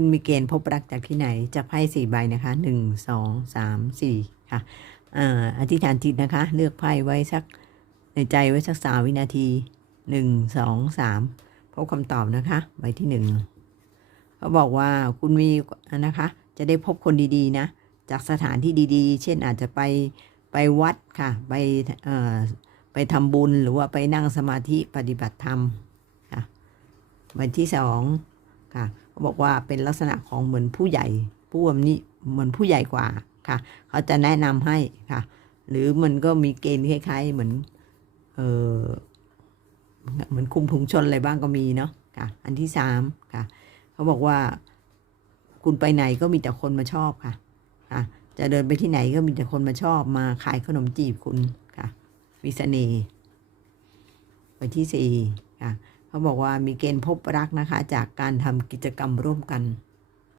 คุณมีเกณฑ์พบรักจากที่ไหนจากไพ่สี่ใบนะคะหนึ่งสองสามสี่ค่ะอธิษฐานจิตนะคะ เลือกไพ่ไว้สักในใจไว้สักสามวินาทีหนึ่งสองสามพบคำตอบนะคะใบที่หนึ่งเขาบอกว่าคุณมีนะคะ จะได้พบคนดีๆนะ จากสถานที่ดีๆ เช่นอาจจะไปไปวัดค่ะ ไปไปทำบุญหรือว่าไปนั่งสมาธิปฏิบัติธรรมค่ะใบที่สองค่ะ บอกว่าเป็นลักษณะของเหมือนผู้ใหญ่ผู้อำนี้เหมือนผู้ใหญ่กว่าค่ะ เขาจะแนะนำให้ค่ะ หรือมันก็มีเกณฑ์คล้ายๆเหมือนเออเหมือนคุมถุงชนอะไรบ้างก็มีเนาะค่ะ อันที่สามค่ะ เขาบอกว่า คุณไปไหนก็มีแต่คนมาชอบค่ะค่ะ จะเดินไปที่ไหนก็มีแต่คนมาชอบมาขายขนมจีบคุณค่ะมีเสน่ห์ไปที่สี่ค่ะ เขาบอกว่ามีเกณฑ์พบรักนะคะ จากการทำกิจกรรมร่วมกัน